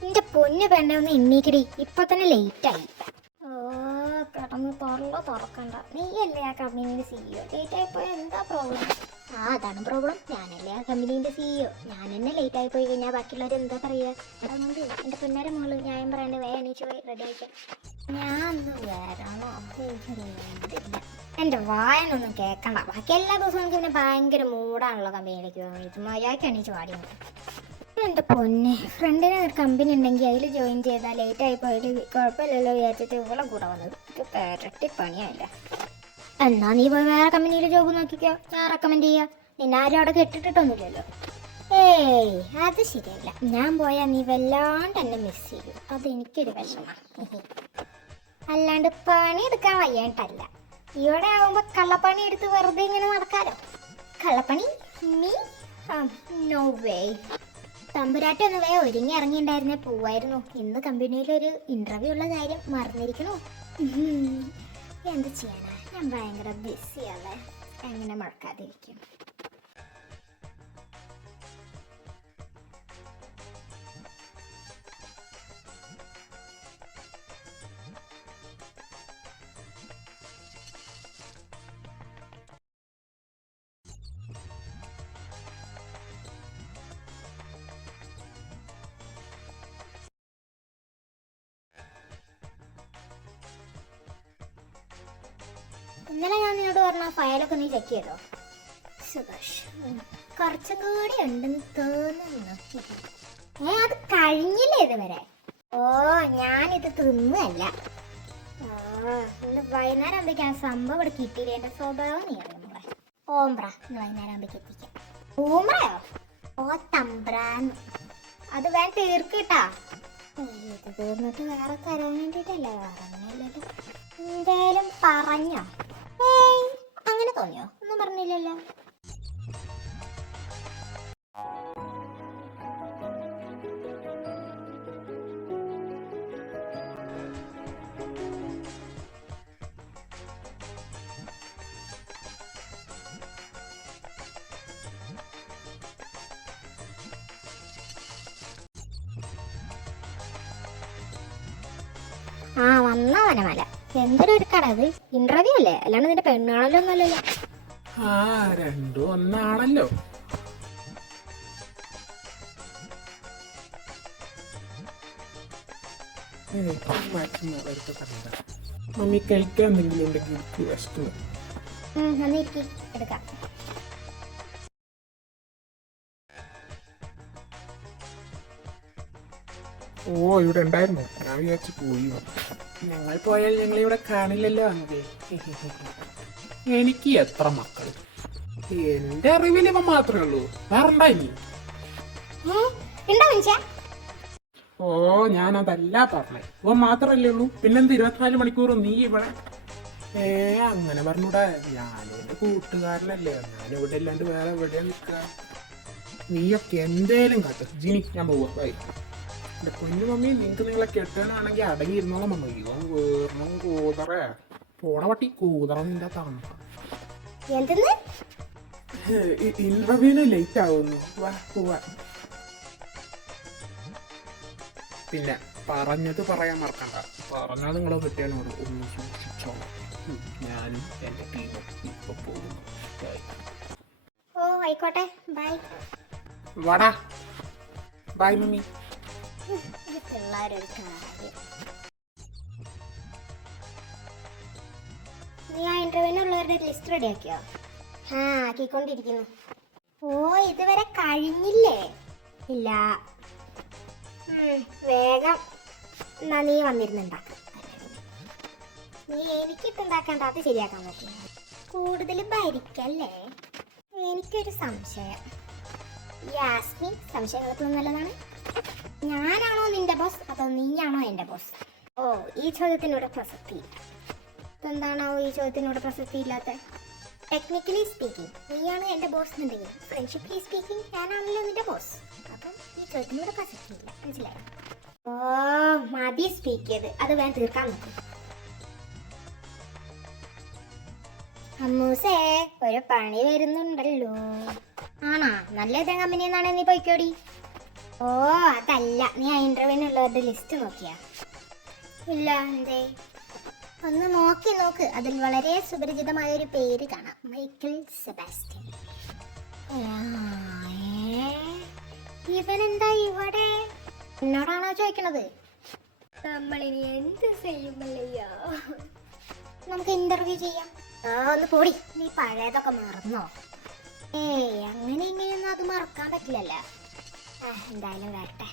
നിന്റെ പൊന്ന് പെണ്ണെ ഒന്ന് എണ്ണീക്കടി, ഇപ്പൊ തന്നെ ലേറ്റ് ആയി. ഓ കിടന്ന് തുറക്കണ്ട. നീയല്ലേ ആ കമ്പനീന്റെ CEO. ലേറ്റ് ആയിപ്പോയ എന്താ പ്രോബ്ലം? അതാണ് പ്രോബ്ലം. ഞാനല്ലേ ആ കമ്പനീന്റെ CEO. ഞാൻ തന്നെ ലേറ്റ് ആയി പോയി കഴിഞ്ഞാൽ ബാക്കിയുള്ളവർ എന്താ പറയാ? അതുകൊണ്ട് എന്റെ പൊന്നേരെ മോള് ന്യായം പറയാണ്ട് വേഗം എണീച്ച് പോയി റെഡി ആയിക്കാം. ഞാൻ ഒന്ന് വരണോ? എനിക്കറിയില്ല. എന്റെ വായനൊന്നും കേൾക്കണ്ട. ബാക്കി എല്ലാ ദിവസവും എനിക്ക് പിന്നെ ഭയങ്കര മൂടാണല്ലോ കമ്പനിയിലേക്ക് തോന്നിയിട്ട്. മര്യാദയ്ക്ക് എണീച്ച് പാടി. എന്റെ പൊന്നെ, ഫ്രണ്ടിന് ഒരു കമ്പനി ഉണ്ടെങ്കിൽ അതിൽ ജോയിൻ ചെയ്താൽ ലേറ്റ് ആയി പോയിട്ട് കുഴപ്പമില്ലല്ലോ വിചാരിച്ചിട്ട് ഇവളെ കൂടെ വന്നത്. ഇത് പെരട്ടി പണിയായില്ല. എന്നാ നീ പോയി വേറെ കമ്പനിയിൽ ജോബ് നോക്കിക്കോ, ഞാൻ റെക്കമെൻഡ് ചെയ്യാം. നിന്നെ ആരും അവിടെ കെട്ടിട്ടിട്ടൊന്നുമില്ലല്ലോ. ഏയ് അത് ശരിയല്ല. ഞാൻ പോയാൽ നീ വല്ലാണ്ട് എന്നെ മിസ് ചെയ്യും. അതെനിക്കൊരു വിഷമമാണ്. അല്ലാണ്ട് പണിയെടുക്കാൻ വയ്യായിട്ടല്ല. ഇവിടെ ആവുമ്പോ കള്ളപ്പണി എടുത്ത് വെറുതെ ഇങ്ങനെ നടക്കാലോ. കള്ളപ്പണി മീ നോ വേ. തമ്പുരാട്ടി ഒന്ന് വേ ഒരുങ്ങി ഇറങ്ങിണ്ടായിരുന്നേ പോവായിരുന്നു. ഇന്ന് കമ്പനിയിലൊരു ഇന്റർവ്യൂ ഉള്ള കാര്യം മറന്നിരിക്കണോ? എന്ത് ചെയ്യാനാ, ഞാൻ ഭയങ്കര ബിസിയല്ലേ. എങ്ങനെ മറക്കാതിരിക്കും? ഇന്നലെ ഞാൻ നിന്നോട് പറഞ്ഞ ഫയലൊക്കെ നീ ചെക്ക് ചെയ്തോ? സുഭാഷ് കുറച്ചും കൂടി ഉണ്ടെന്ന് തോന്നുന്നു. അത് കഴിഞ്ഞില്ലേ ഇതുവരെ? ഓ ഞാനിത് തിന്നല്ല. ഇന്ന് വൈകുന്നേരം ആകുമ്പോഴേക്കും ആ സംഭവം ഇവിടെ കിട്ടിയില്ല. എന്റെ സ്വഭാവം നീ അറിയുമ്പോളെ. ഓംബ്ര ഇന്ന് വൈകുന്നേരം ആകുമ്പോഴേക്ക് എത്തിക്കാം. ഓമ്രയോ? ഓ തമ്പ്രാന്ന്. അത് വേഗം തീർക്കിട്ടാ. ഇത് തീർന്നിട്ട് വേറെ തരാൻ വേണ്ടിട്ടല്ലേ. വേറെ അങ്ങനെയല്ലല്ലോ. എന്തേലും പറഞ്ഞോ? അങ്ങനെ തോന്നിയോ? ഒന്നും പറഞ്ഞില്ലല്ലോ. വന്ന വനമല എന്തൊരു ഒരു കട. അത് ഇന്റർവ്യൂ അല്ലേ, അല്ലാണ്ട് നിന്റെ പെണ്ണാണല്ലോ ഒന്നല്ലല്ലോ. രണ്ടും ഒന്നാണല്ലോ. മമ്മി കഴിക്കാൻ എന്തെങ്കിലും ഉണ്ടെങ്കിൽ വിശക്കുന്നു. എടുക്കാം. ഓ ഇവിടെ ഉണ്ടായിരുന്നു. ഞാൻ വിചാരിച്ചു പോയി. ഞങ്ങൾ പോയാൽ ഞങ്ങൾ ഇവിടെ കാണില്ലല്ലോ. അങ്ങനെ എനിക്ക് എത്ര മക്കൾ? എന്റെ അറിവിൽ ഇവ മാത്രമേ ഉള്ളൂ. വേറെ ഉണ്ടായി? ഓ ഞാനതല്ല പറഞ്ഞേ. ഇവ മാത്രല്ലേ ഉള്ളൂ. പിന്നെന്ത് 24 മണിക്കൂറും നീ ഇവിടെ? അങ്ങനെ പറഞ്ഞൂടാ. ഞാനെന്റെ കൂട്ടുകാരനല്ലേ. ഞാനിവിടെ അല്ലാണ്ട് വേറെ എവിടെയാ നിൽക്കുക? നീയൊക്കെ എന്തേലും കാട്ട്. ജിനി ഞാൻ പോവാ. ബൈ. എന്റെ പൊന്നു മമ്മി, നിങ്ങക്ക് നിങ്ങളെ കെട്ടാനാണെങ്കിൽ അടങ്ങിയിരുന്നോളാം മമ്മി. ഇവൻ വേറണം കൂതറ. പോണ പട്ടി കൂതറ നിന്റെ തമ്മ. ഇന്റർവ്യൂവിന് ലേറ്റ് ആവുന്നു. വാ പോവാ. പിന്നെ പറഞ്ഞത് പറയാൻ മറക്കണ്ട. പറഞ്ഞാൽ നിങ്ങളെ കെട്ടിയാനോട് ഒന്ന് സൂക്ഷിച്ചോളാം. ഞാനും എന്റെ ടീമും ഇപ്പൊ പോകുന്നു. ഓ ആയിക്കോട്ടെ, ബൈ. വാടാ. Bye mummy. പിള്ളേരൊരു കാര്യം. നീ ആ ഇന്റർവ്യൂവിനുള്ളവരുടെ ലിസ്റ്റ് റെഡിയാക്കിയോ? ആക്കിക്കൊണ്ടിരിക്കുന്നു. ഓ ഇതുവരെ കഴിഞ്ഞില്ലേ? ഇല്ല. വേഗം എന്നാ നീ വന്നിരുന്നുണ്ടാക്ക. നീ എനിക്കിട്ടുണ്ടാക്കണ്ട, അത് ശരിയാക്കാൻ പറ്റില്ല. കൂടുതൽ ഭരിക്കല്ലേ. എനിക്കൊരു സംശയം. യാസ്മിൻ സംശയങ്ങളൊക്കെ നല്ലതാണ്. ഞാനാണോ നിന്റെ ബോസ് അതോ നീയാണോ എന്റെ ബോസ്? ഓ ഈ ചോദ്യത്തിനോട് പ്രസക്തി. എന്താണാവോ ഈ ചോദ്യത്തിനോട് പ്രസക്തി ഇല്ലാത്ത? ടെക്നിക്കലി സ്പീക്കിംഗ് നീയാണ് എന്റെ ബോസ് എന്നുണ്ടെങ്കിൽ ഫ്രണ്ട്ഷിപ്പലി സ്പീക്കിംഗ് ഞാനാണല്ലോ നിന്റെ ബോസ്. അപ്പം ഈ ചോദ്യത്തിനോട് പ്രസക്തി ഇല്ല. മനസ്സിലായോ? ഓ മതി സ്പീക്ക് ചെയ്ത്. അത് വേഗം തീർക്കാൻ നോക്കും. അമ്മൂസേ ഒരു പണി വരുന്നുണ്ടല്ലോ. ആണാ? നല്ല ഏതെങ്കിലും കമ്പനി എന്നാണ് നീ പോയിക്കോടി. ഓ അതല്ല, നീ ആ ഇന്റർവ്യൂവിനുള്ളവരുടെ ലിസ്റ്റ് നോക്കിയാ? ഇല്ല, എന്തേ? ഒന്ന് നോക്ക്, അതിൽ വളരെ സുപരിചിതമായ ഒരു പേര് കാണാം, മൈക്കിൾ സെബാസ്റ്റ്യൻ. ഇവനെന്താ ഇവിടെ? എന്നോടാണോ ചോദിക്കണത്? നമ്മളിനി എന്ത് ചെയ്യുമല്ലയ്യോ? നമുക്ക് ഇന്റർവ്യൂ ചെയ്യാം. ഒന്ന് പോടി, നീ പഴയതൊക്കെ മറന്നോ? അങ്ങനെ ഇങ്ങനെയൊന്നും അത് മറക്കാൻ പറ്റില്ലല്ലോ. എന്തായാലും വരട്ടെ.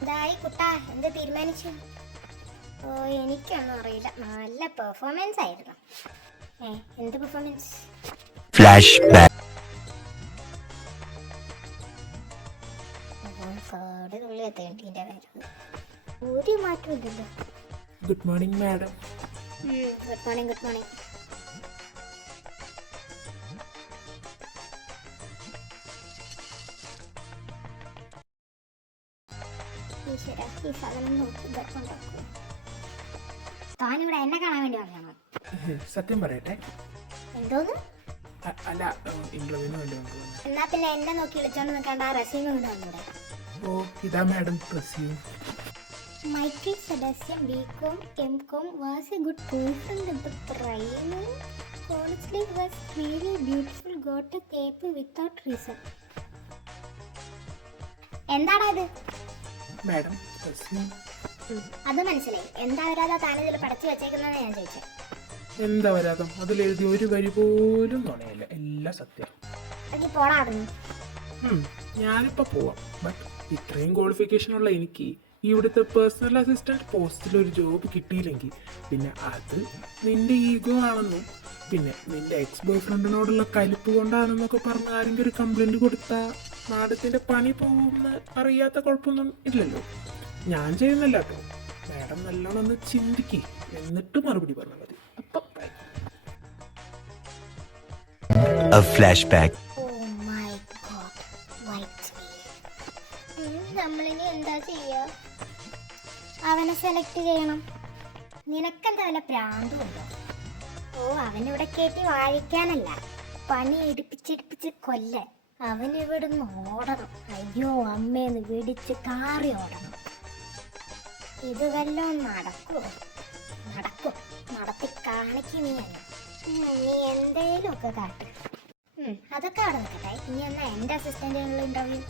എന്തായി കുട്ടാ, എന്ത് തീരുമാനിച്ചു? എനിക്കൊന്നും അറിയില്ല. നല്ല പെർഫോമൻസ് ആയിരുന്നു. എന്ത് പെർഫോമൻസ്? Flash back. ഒരു മാറ്റം ഇല്ലല്ലോ. Good morning madam. Good morning. ഈ സാധനം നോക്കി താനിവിടെ എന്നെ കാണാൻ വേണ്ടി വന്നതാണോ? സത്യം പറയട്ടെ, എന്തോന്ന്? അല്ല, ഇന്റർവ്യൂവിന് വേണ്ടി വന്നതാണ്. എന്നാ പിന്നെ എന്നെ നോക്കി വിളിച്ചോണ്ട് നിൽക്കാണ്ട് ആ റെസ്യൂം കൊണ്ട് വന്നൂടെ? ഓ, ഇതാ madam resume. Michael Sebastian BCom MCom was a good person at the prime. College life was really beautiful. Got a paper without reason. എന്താടാ ഇത്? Madam resume. അത് മനസ്സിലായി. എന്താ വരാതെ താനിതിൽ പഠിച്ചു വെച്ചേക്കുന്നതെന്ന് ഞാൻ ചോദിച്ചത്. എന്താ വരാതം? അതിലെഴുതി ഒരു വരി പോലും നുണയല്ല, എല്ലാം സത്യം. നീ പോടാടുന്നു. ഞാനിപ്പോ പോവാം. ബട്ട് ഇത്രയും ക്വാളിഫിക്കേഷൻ ഉള്ള എനിക്ക് ഇവിടുത്തെ പേഴ്സണൽ അസിസ്റ്റന്റ് പോസ്റ്റിൽ ഒരു ജോബ് കിട്ടിയില്ലെങ്കിൽ പിന്നെ അത് നിന്റെ ഈഗോ ആണെന്നും പിന്നെ നിന്റെ എക്സ് ബോയ് ഫ്രണ്ടിനോടുള്ള കലിപ്പ് കൊണ്ടാണെന്നൊക്കെ പറഞ്ഞ് ആരെങ്കിലും ഒരു കംപ്ലൈന്റ് കൊടുത്താൽ മാഡത്തിന്റെ പണി പോകുമെന്ന് അറിയാത്ത കുഴപ്പമൊന്നും ഇല്ലല്ലോ. ഞാൻ ചെയ്യുന്നില്ല കേട്ടോ. മാഡം നല്ലോണം ഒന്ന് ചിന്തിക്ക്, എന്നിട്ട് മറുപടി പറഞ്ഞാൽ മതി. അപ്പം നമ്മളിനി എന്താ ചെയ്യാ? അവനെ സെലക്ട് ചെയ്യണം. നിനക്കെന്താ വല്ല പ്രാന്തുണ്ടോ? അവനിവിടെ കയറ്റി വാഴിക്കാനല്ല, പണി എടുപ്പിച്ചെടുപ്പിച്ച് കൊല്ലാൻ. അവനിവിടുന്ന് ഓടണം. അയ്യോ അമ്മേന്ന് വിടിച്ച് കാറി ഓടണം. ഇത് വല്ലോം നടക്കും. നടത്തി കാണിക്കും നീ എന്തേലും ഒക്കെ കാട്ട്. അതൊക്കെ അവിടെ നിൽക്കട്ടെ. ഇനി എന്നാ എൻ്റെ അസിസ്റ്റന്റിനുള്ള ഇന്റർവ്യൂ?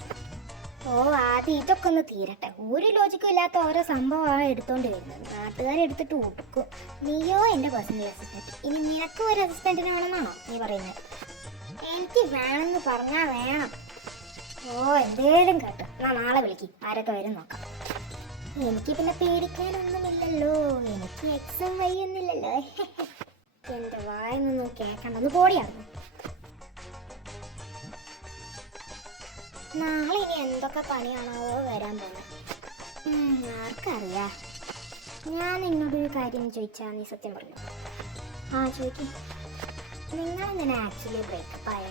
ആദ്യം ഇതൊക്കെ ഒന്ന് തീരട്ടെ. ഒരു ലോജിക്കും ഇല്ലാത്ത ഓരോ സംഭവമാണ് എടുത്തോണ്ട് വരുന്നത്. നാട്ടുകാരെടുത്തിട്ട് ഒടുക്കും. നീയോ എൻ്റെ പേഴ്സണൽ അസിസ്റ്റന്റ്. ഇനി നിനക്കും ഒരു അസിസ്റ്റന്റിന് വേണമെന്നാണോ നീ പറയുന്നത്? എനിക്ക് വേണമെന്ന് പറഞ്ഞാൽ വേണം. എന്തേലും കേട്ടോ. നാളെ വിളിക്കും, ആരൊക്കെ വരും നോക്കാം. എനിക്ക് പിന്നെ പേടിക്കാനൊന്നുമില്ലല്ലോ. എനിക്ക് എക്സും വൈയൊന്നുമില്ലല്ലോ. എൻ്റെ വായൊന്നും കേൾക്കണ്ട. ഒന്ന് പോടിയായിരുന്നു. നാളെ ഇനി എന്തൊക്കെ പണിയാണോ വരാൻ പോകുന്നത് ആർക്കറിയാ. ഞാൻ നിന്നോടൊരു കാര്യം ചോദിച്ചാ നീ സത്യം പറഞ്ഞു? ചോദിക്കും. നിങ്ങളെങ്ങനെ ആക്ച്വലി ബ്രേക്കപ്പ് ആയ?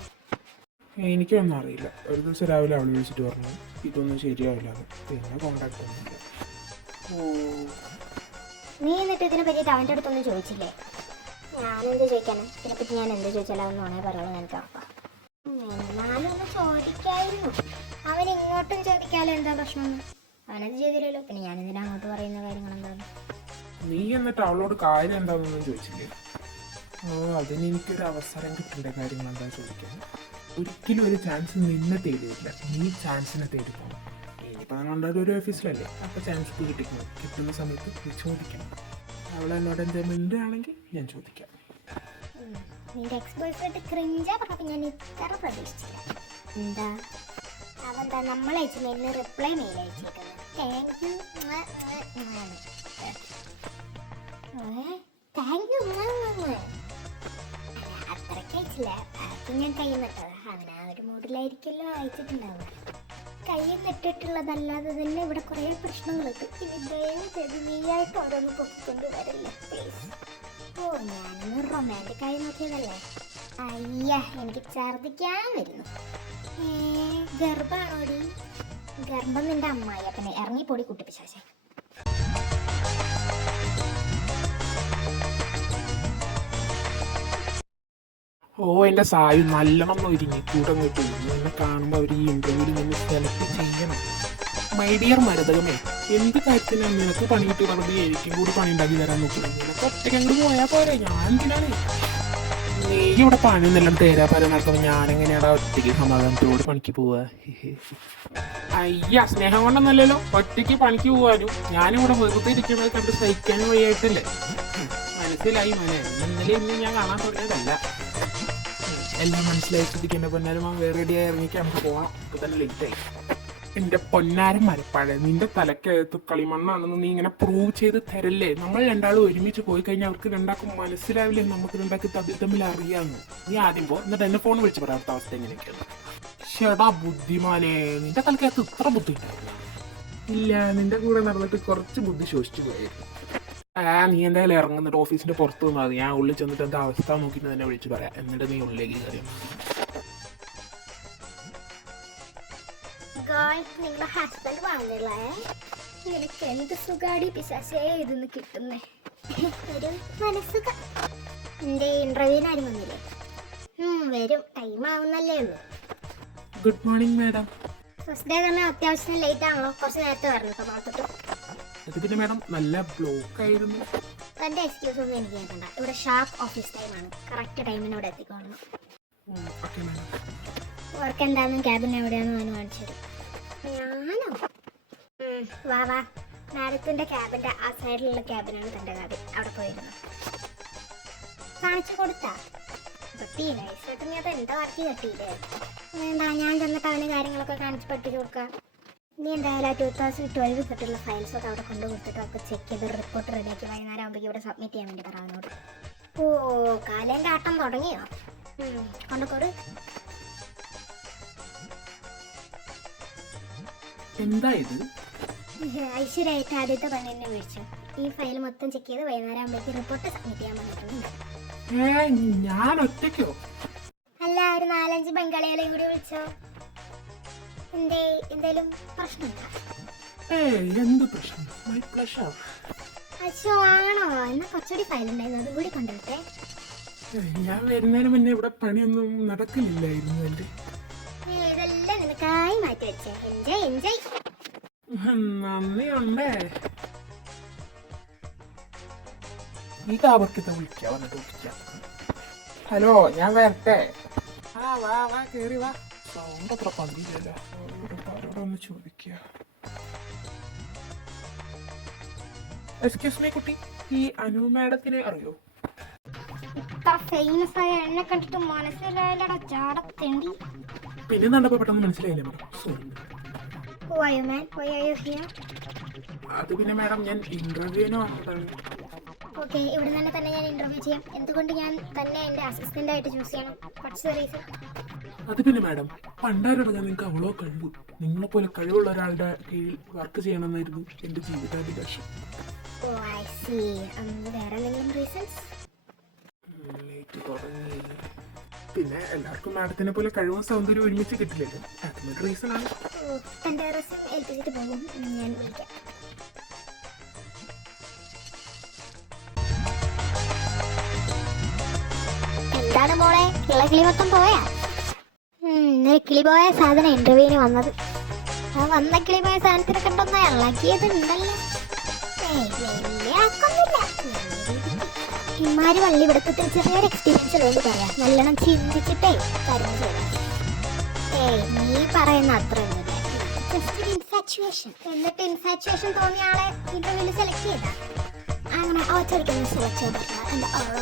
എനിക്കൊന്നും അറിയില്ല. ഒരു ദിവസം രാവിലെ അവൾ വിളിച്ചിട്ട് പറഞ്ഞു ഇതൊന്നും ശരിയാവില്ല, പിന്നെ കോണ്ടാക്ട് ഒന്നുമില്ല. നീ എന്നിട്ട് ഇതിനെ പറ്റിയിട്ട് അവൻ്റെ അടുത്തൊന്നും ചോദിച്ചില്ലേ? ഞാനെന്ത് ചോദിക്കാനും ഇതിനെപ്പറ്റി ഞാൻ എന്ത് ചോദിച്ചാലും അവനോണേ പറയുള്ളൂ. എനിക്ക് ഉറപ്പാ. എന്നാലൊന്ന് ചോദിക്കായിരുന്നു. അവൻ ഇങ്ങോട്ടും ചോദിക്കാലോ, എന്താ പ്രശ്നം? അവനത് ചെയ്തില്ലല്ലോ, പിന്നെ ഞാനെന്തിനാ അങ്ങോട്ട് പറയുന്ന കാര്യങ്ങൾ എന്താണ്? നീ എന്നിട്ട് അവളോട് കാര്യം എന്താണെന്നൊന്നും ചോദിച്ചില്ലേ? അതിന് എനിക്കൊരു അവസരം കിട്ടേണ്ട കാര്യങ്ങൾ എന്താ ചോദിക്കാൻ? ഒരിക്കലും ഒരു ചാൻസ് നിന്നെ തേടിയില്ല, നീ ചാൻസിനെ തേടി പോകണം. ഇനിയിപ്പോൾ നമ്മളുടെ ഒരു ഓഫീസിലല്ലേ, അപ്പോൾ ചാൻസ് കിട്ടിക്കണം. കിട്ടുന്ന സമയത്ത് നീ ചോദിക്കണം. അവൾ എന്നോട് എന്തെങ്കിലും മിണ്ടുകയാണെങ്കിൽ ഞാൻ ചോദിക്കാം. നിന്റെ എക്സ് ബോയ് ഫ്രണ്ട് ക്രിഞ്ചാ പറഞ്ഞപ്പോൾ ഞാൻ ഇത്ര പ്രതീക്ഷിച്ചില്ല. എന്താ അവന്താ നമ്മളയച്ചു മെയിലിന് റിപ്ലൈ മെയിൽ അയച്ചേക്കുന്നത്? Thank you. അത്രയ്ക്ക് അയച്ചില്ല. ബാക്കി ഞാൻ കയ്യിൽ നിട്ടത്. അവനാ ഒരു മൂഡിലായിരിക്കല്ലോ അയച്ചിട്ടുണ്ടാവുക. കയ്യിൽ നിട്ടിട്ടുള്ളതല്ലാതെ തന്നെ ഇവിടെ കുറേ പ്രശ്നങ്ങളുണ്ട്. ഇനി ദയവ് ചെയ്ത് നീയായിട്ട് ഓരോന്ന് പൊക്കിക്കൊണ്ട് വരില്ല പ്ലീസ്. ഞാനൊന്ന് റൊമാൻറ്റിക് ആയി നോക്കിയതല്ലേ. അയ്യ, എനിക്ക് ഛർദിക്കാൻ വരുന്നു. ഗർഭാണോടി? ഗർഭം നിന്റെ അമ്മായി. പിന്നെ ഇറങ്ങിപ്പൊടി കുട്ടിപ്പിശാശേ. ഓ എൻ്റെ സായി നല്ലോണം ഒരുങ്ങി കൂടെ കിട്ടും എന്നെ കാണുമ്പോൾ അവർ ഈ ഇന്റർവ്യൂവിൽ നിന്ന് സെലക്ട് ചെയ്യണം. മൈ ഡിയർ മരതകമേ, എന്ത് കാര്യത്തിനാണ് നിനക്ക് പണി കിട്ടി പറഞ്ഞത് എനിക്കും കൂടി പണി ഉണ്ടാക്കി തരാൻ നോക്കുന്നത്? നിനക്ക് ഒറ്റയ്ക്ക് അങ്ങോട്ട് പോയാൽ പോരെ, ഞാൻ എന്തിനാണ്? നീ ഇവിടെ പണിയൊന്നെല്ലാം തേരാപ്പാരം നടക്കുമ്പോൾ ഞാനെങ്ങനെയാടാ ഒറ്റയ്ക്ക് സമാധാനത്തോട് പണിക്ക് പോവുക? അയ്യ, സ്നേഹം കൊണ്ടൊന്നല്ലല്ലോ ഒറ്റയ്ക്ക് പണിക്ക് പോകാനും. ഞാനിവിടെ വെറുതെ ഇരിക്കുന്നത് കണ്ട് സഹിക്കാനും വഴിയായിട്ടല്ലേ? മനസ്സിലായി മോനെ, ഇന്നലെ ഇന്ന് ഞാൻ കാണാൻ തുടങ്ങിയതല്ല. എല്ലാം മനസ്സിലായി ശ്രദ്ധിക്കേണ്ട പൊന്നാരും വേറെ റെഡിയായി ഇറങ്ങിക്ക് നമുക്ക് പോവാം. ഇപ്പൊ തന്നെ ലേറ്റായി. എന്റെ പൊന്നാരം മരപ്പാഴ്, നിന്റെ തലക്കകത്ത് കളിമണ്ണാണെന്ന് നീ ഇങ്ങനെ പ്രൂവ് ചെയ്ത് തരല്ലേ? നമ്മൾ രണ്ടാളും ഒരുമിച്ച് പോയി കഴിഞ്ഞാൽ അവർക്ക് രണ്ടാക്കും മനസ്സിലാവില്ലേ നമുക്ക് രണ്ടാൾക്ക് തമ്മിൽ അറിയാമെന്ന്? നീ ആദ്യം പോ, എന്നിട്ട് എന്നെ ഫോൺ വിളിച്ച് പറയാത്ത അവസ്ഥ എങ്ങനെയൊക്കെയാണ്? ഷെടാ ബുദ്ധിമാനെ, നിന്റെ തലക്കകത്ത് ഇത്ര ബുദ്ധി ഉണ്ടായിരുന്നു? ഇല്ല, നിന്റെ കൂടെ നടന്നിട്ട് കുറച്ച് ബുദ്ധി ശോഷിച്ചു പോയായിരുന്നു. നീ എന്തായാലും ഇറങ്ങുന്നിട്ട് ഓഫീസിന്റെ പുറത്ത് നിന്നാൽ മതി. ഞാൻ ഉള്ളിൽ ചെന്നിട്ട് എന്താ അവസ്ഥ നോക്കിയിട്ട് തന്നെ വിളിച്ച് പറയാം. എന്നിട്ട് നീ ഉള്ളിലേക്ക് കയറിയാം. നിങ്ങളുടെ ഹസ്ബൻഡ് പറഞ്ഞില്ലേ നിനക്ക് എന്ത് സുഖാടി പിശാശേ ഇതെന്ന് കിട്ടുന്നേ? ഒരു മനസ്സുഖ. എന്റെ ഇന്റർവ്യൂവിന് ആരും വന്നില്ലേ? വരും, ടൈം ആവുന്നല്ലേ ഉള്ളൂ. Good morning madam. First day തന്നെ അത്യാവശ്യം ലേറ്റ് ആണല്ലോ, കുറച്ച് നേരത്തെ വരണം കേട്ടോ പുറത്തോട്ട്. അത് പിന്നെ മാഡം നല്ല ബ്ലോക്ക് ആയിരുന്നു. തന്റെ എക്സ്ക്യൂസ് ഒന്നും എനിക്ക് കേൾക്കണ്ട. ഇവിടെ ഷാർപ്പ് ഓഫീസ് ടൈമാണ്, കറക്റ്റ് ടൈമിന് ഇവിടെ എത്തിക്കോളണം. Okay madam. വർക്ക് എന്താണെന്നും ക്യാബിൻ എവിടെയാണെന്നും അവന് കാണിച്ചു തരും. ഞാനോ? വാ വാ, മാഡത്തിന്റെ ക്യാബിന്റെ ആ സൈഡിലുള്ള ക്യാബിനാണ് തന്റെ ക്യാബിൻ. അവിടെ പോയിരുന്നു കാണിച്ചു കൊടുത്താ പറ്റിയില്ല. ഐശ്വര്യത്തിന് നീ അത് എന്താ വർക്ക് തട്ടിയില്ലേ? വേണ്ട, ഞാൻ ചെന്നിട്ട് അവന് കാര്യങ്ങളൊക്കെ കാണിച്ച് പഠിപ്പിച്ചു കൊടുക്കാം. നീ എന്തായാലും ആ 2012 തൊട്ടുള്ള ഫയൽസൊക്കെ അവിടെ കൊണ്ടു കൊടുത്തിട്ട് അവർക്ക് ചെക്ക് ചെയ്ത് റിപ്പോർട്ട് റെഡിയാക്കി വൈകുന്നേരം ആകുമ്പോൾ ഇവിടെ സബ്മിറ്റ് ചെയ്യാൻ വേണ്ടി പറയാനോട്. ഓ, കാലേൻ്റെ ആട്ടം തുടങ്ങിയോ? കൊണ്ടുകൊടു. എന്താ ഇത്? ഐശ്വര്യമായിട്ട് ആദ്യത്തെ പണി തന്നെ വിളിച്ചു. ഈ ഫയൽ മൊത്തം ചെക്ക് ചെയ്ത് വൈകുന്നേരം ആകുമ്പോഴേക്ക് റിപ്പോർട്ട് സബ്മിറ്റ് ചെയ്യാൻ പറഞ്ഞിട്ടുണ്ട്. ഞാൻ ഒറ്റയ്ക്കോ? അല്ല, ഒരു 4-5 ബംഗാളികളെയും കൂടി വിളിച്ചോ. എന്തേലും പ്രശ്നമുണ്ടോ? എന്ത് പ്രശ്നം? My pleasure. അച്ഛോ, ആണോ? എന്നാ കുറച്ചുകൂടി ഫയൽ ഉണ്ടായിരുന്നു, അതും കൂടി കൊണ്ടുവരട്ടെ. ഞാൻ വരുന്നതിന് മുന്നേ ഇവിടെ പണിയൊന്നും നടക്കില്ലായിരുന്നു. എന്റെ ഇതെല്ലാം നിനക്കായി മാറ്റി വെച്ചേ. Enjoy enjoy. നന്ദിയുണ്ടേ. ഈ കാവർക്കത്തെ വിളിക്കാം, വന്നിട്ട് വിളിക്കാം. ഹലോ, ഞാൻ വരട്ടെ? വാ വാ, കേറി വാ. സൗണ്ട് അത്ര പതിയില്ലല്ലോ. ഒന്ന് ചോദിക്കുക. എക്സ്ക്യൂസ് മീ കുട്ടി, ഈ അനു മാഡത്തിനെ അറിയോ? ഇത്ര ഫേമസ് ആയ എന്നെ കണ്ടിട്ട് മനസ്സിലായില്ലടാ ചാടത്തേണ്ടി. പിന്നെ കണ്ടപ്പോ പെട്ടെന്ന് മനസ്സിലായില്ലേ മാഡം? സോറി. അത് പിന്നെ മാഡം, ഞാൻ ഇന്റർവ്യൂവിന് വന്നതാണ്. ഓക്കെ, ഇവിടെ തന്നെ ഞാൻ ഇന്റർവ്യൂ ചെയ്യാം. എന്തുകൊണ്ട് ഞാൻ തന്നെ എന്റെ അസിസ്റ്റന്റ് ആയിട്ട് ചൂസ് ചെയ്യണം? What's the reason? അത് പിന്നെ മാഡം, പണ്ടാരടങ്ങാൻ നിങ്ങൾക്ക് അവളോ കഴിവ്. നിങ്ങളെ പോലെ കഴിവുള്ള ഒരാളുടെ കീഴിൽ വർക്ക് ചെയ്യണമെന്നായിരുന്നു എന്റെ ജീവിതാഭിലാഷം. ഓ, ഐ സീ. വേറെ എന്തെങ്കിലും റീസൺസ്? ലേറ്റ് തുടങ്ങി. പിന്നെ എല്ലാവർക്കും മാഡത്തിനെ പോലെ കഴിവും സൗന്ദര്യം ഒരുമിച്ച് കിട്ടില്ലല്ലോ, അതിനൊരു റീസൺ ആണ്. തന്റെ റെസ്യൂം ഏൽപ്പിച്ചിട്ട് പോകും, ഞാൻ വിളിക്കാം. എന്താണ് മോളെ, കിളി മൊത്തം പോയാ? കിളി പോയ സാധനം ഇന്റർവ്യൂവിന് വന്നത്. ആ വന്ന കിളി പോയ സാധനത്തിനെ കണ്ടൊന്ന് ഇളകിയതുണ്ടല്ലോ. ഇമാര് വള്ളി പിടുത്തത്തിൽ ചെറിയൊരു എക്സ്പീരിയൻസ് വേണ്ടി പറയാം. നല്ലോണം ചിന്തിച്ചിട്ടേ കാര്യം ചെയ്യാം. നീ പറയുന്ന അത്രയൊന്നുമില്ല, ജസ്റ്റ് ഇൻഫാച്യുവേഷൻ. എന്നിട്ട് ഇൻഫാച്യുവേഷൻ തോന്നിയ ആളെ ഇന്റർവ്യൂവിൽ സെലക്ട് ചെയ്താ അങ്ങനെ ഒറ്റയ്ക്കൊന്നും സെലക്ട് ചെയ്യാൻ പറ്റില്ല. എന്റെ ഓരോ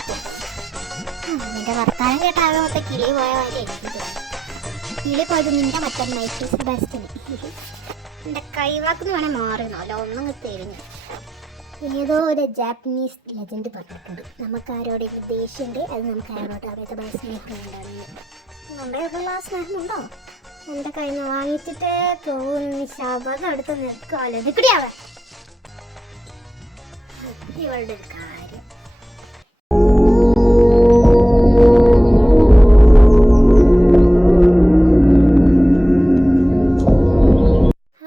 നിന്റെ വർത്താനം കേട്ടാകെ മൊത്തം കിളി പോയ കാര്യം എനിക്ക് തോന്നി. കിളി പോയത് നിന്റെ മറ്റേ മൈക്കിൾ സെബാസ്റ്റ്യന്. എന്റെ കൈവാക്കെന്ന് വേണേ മാറുന്നല്ലോ, ഒന്നും തെരിഞ്ഞു. ഏതോ ഒരു ജാപ്പനീസ് ലെജൻഡ് പറഞ്ഞിട്ടുണ്ട്, നമുക്ക് ആരോടെങ്കിലും ദേഷ്യമുണ്ട്, അത് നമുക്ക് ആരോട് അറിയാത്ത സ്നേഹമുണ്ടാകുന്നു. നമ്മുടെ സ്നേഹമുണ്ടോ? എന്റെ കയ്യിൽ നിന്ന് വാങ്ങിച്ചിട്ട് തോന്നി ശബദം അടുത്ത് നിൽക്കാമല്ലോ. നിൽക്കടിയാവേ ഇവളുടെ ഒരു കാര്യം.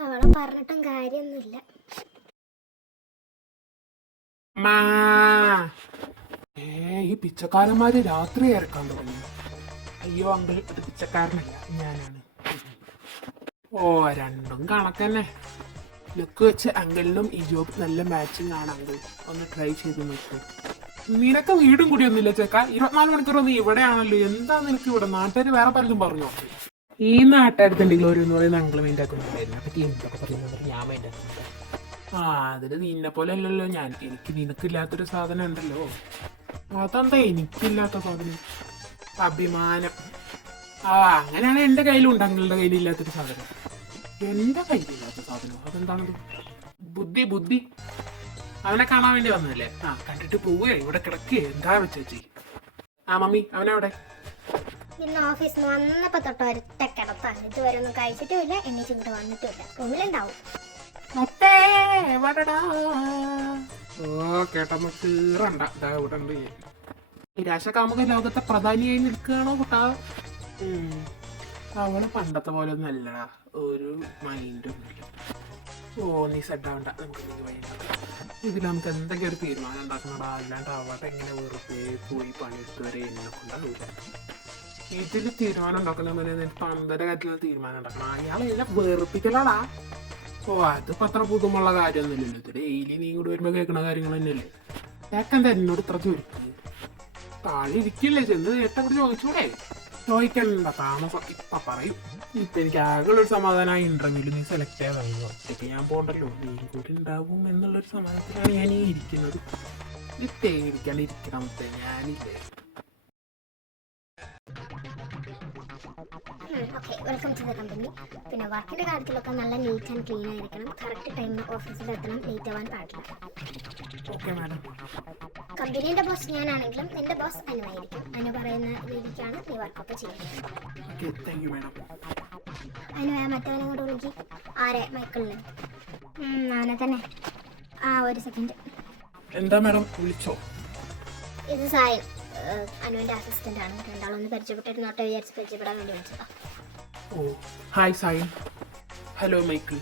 അവളെ പറഞ്ഞിട്ടും കാര്യമൊന്നുമില്ല. ഈ പിച്ചക്കാരന്മാര് രാത്രി ഇറക്കാൻ തുടങ്ങി. അയ്യോ അങ്കിൾ അത് പിച്ചക്കാരനല്ല, ഞാനാണ്. ഓ രണ്ടും കണക്കന്നെ. ലുക്ക് വെച്ച് അങ്കിളിനും ഈ ജോബ് നല്ല മാച്ചിങ് ആണ് അങ്കിൾ. ഒന്ന് ട്രൈ ചെയ്ത് നോക്കൂ. നിനക്ക് വീടും കൂടി ഒന്നുമില്ല ചേക്കാ, 24 മണിക്കൂർ നീ ഇവിടെയാണല്ലോ. എന്താ നിനക്ക് ഇവിടെ? നാട്ടുകാർ വേറെ പലതും പറഞ്ഞു. ഈ നാട്ടുകാരുണ്ടെങ്കിൽ ഒരു എന്ന് പറയുന്ന അങ്കിൾ മൈൻഡ് ആക്കുന്നുണ്ടായിരുന്നു. അപ്പൊ എന്തൊക്കെ പറയുന്നത് ഞാൻ മൈൻഡ് ആക്കുന്നില്ല. ആ അതിന് നിന്നെ പോലെ അല്ലല്ലോ ഞാൻ. എനിക്ക് നിനക്കില്ലാത്തൊരു സാധനം ഉണ്ടല്ലോ. അതെന്താ എനിക്കില്ലാത്ത സാധനം? അഭിമാനം. ആ അങ്ങനെയാണ് എന്റെ കയ്യിലുണ്ട് അങ്ങളുടെ കയ്യിലില്ലാത്തൊരു സാധനം. എന്റെ കയ്യിലില്ലാത്ത സാധനം അതെന്താണത്? ബുദ്ധി. അവനെ കാണാൻ വേണ്ടി വന്നതല്ലേ? ആ കണ്ടിട്ട് പോവുകയെ ഇവിടെ കിടക്കുകയെ. എന്താ വെച്ചേച്ചി? ആ മമ്മി അവനവിടെ? ഇന്ന് ഓഫീസിൽ നിന്ന് വന്നപ്പോ തൊട്ട് ഒരൊറ്റ കിടത്താണ്. ഇതുവരെ ഒന്നും കഴിച്ചിട്ടുമില്ല, എണ്ണീച്ചിട്ട് വന്നിട്ടുമില്ല. റൂമിലുണ്ടാവും. ഓ കേട്ടമ്മ കീറണ്ട. ഇതാ ഇവിടെ ഉണ്ട് ഞാൻ. നിരാശകാമുക ലോകത്തെ പ്രധാനിയായി നിൽക്കുകയാണോ കുട്ടാ? അവള് പണ്ടത്തെ പോലെ ഒന്നും അല്ലടാ, ഒരു മൈൻഡും ഇല്ല. ഓ നീ സെറ്റ് ആവണ്ട, നമുക്ക് ഇതിൽ നമുക്ക് എന്തെങ്കിലും ഒരു തീരുമാനം ഉണ്ടാക്കണടാ. അല്ലാണ്ട് അവിടെ എങ്ങനെ വെറുതെ പോയി പണിയെടുത്ത് വരെ എന്നെ കൊണ്ടാവില്ല. ഇതിൽ തീരുമാനം ഉണ്ടാക്കുന്ന പന്തന്റെ കാര്യത്തിൽ തീരുമാനം ഉണ്ടാക്കണം. അയാളെ എല്ലാം വെറുപ്പിക്കലാടാ. ഓ അതിപ്പോ അത്ര പുതുമുള്ള കാര്യമൊന്നുമില്ലല്ലോ. ഇത് ഡെയിലി നീ കൂടെ വരുമ്പോ കേൾക്കുന്ന കാര്യങ്ങൾ തന്നെയല്ലേ. കേക്കെന്താ എന്നോട് ഇത്ര ചുരുക്ക്? താഴെ ഇരിക്കില്ലേ, ചെന്ന് ഏട്ടവിടെ ചോദിച്ചൂടെ? ചോദിക്കണ്ട, താമസം ഇപ്പൊ പറയും. ഇപ്പൊ എനിക്ക് ആകെയുള്ളൊരു സമാധാനം ഇന്റർവ്യൂല് നീ സെലക്ട് ചെയ്യാൻ ഒറ്റയ്ക്ക് ഞാൻ പോകണ്ടല്ലോ. നീ കൂടി ഉണ്ടാവും എന്നുള്ളൊരു സമാധാനത്തിലാണ് ഞാൻ ഈ ഇരിക്കുന്നത്. ഇത് പേടിക്കാണ്ടിരിക്കണം, ഞാനില്ലേ. Okay, welcome to the company. പിന്നെ വർക്കിന്റെ കാര്യത്തിലൊക്കെ നല്ല നീറ്റ് ആൻഡ് ക്ലീൻ ആയിരിക്കണം. കറക്റ്റ് ടൈമിന് ഓഫീസിൽ എത്തണം. ലേറ്റ് ആവാൻ പാടില്ല. Okay madam. കമ്പനിയുടെ ബോസ് ഞാനാണെങ്കിലും നിന്റെ ബോസ് അനുവായിരിക്കും. അനു പറയുന്ന രീതിക്കാണ് നീ വർക്കൊക്കെ ചെയ്യുന്നത്. Okay thank you madam. Anu മറ്റവനെ കൂടെ വിളിക്ക്. ആരെ? മൈക്കിളിന്. അവനെ തന്നെ. ആ ഒരു സെക്കൻഡ്. എന്താ മാഡം വിളിച്ചോ? ഇത് സായൻ, അനുവിന്റെ അസിസ്റ്റന്റ് ആണ്. രണ്ടാളൊന്ന് പരിചയപ്പെട്ടിരുന്നോട്ടെ വിചാരിച്ച് പരിചയപ്പെടാൻ വേണ്ടി വിളിച്ചതാ. Oh hi Sain. Hello Michael.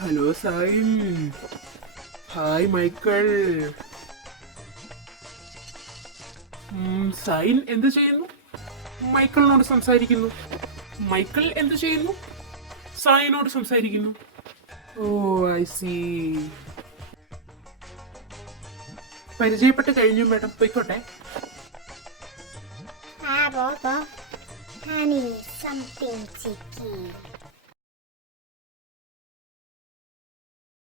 Hello Sain. Hi Michael. Sain എന്ത് ചെയ്യുന്നു? മൈക്കിളിനോട് സംസാരിക്കുന്നു. മൈക്കിൾ എന്ത് ചെയ്യുന്നു? സായിനോട് സംസാരിക്കുന്നു. Oh I see. പരിചയപ്പെട്ട് കഴിഞ്ഞു മാഡം, പോയിക്കോട്ടെ. പോ. I need something cheeky.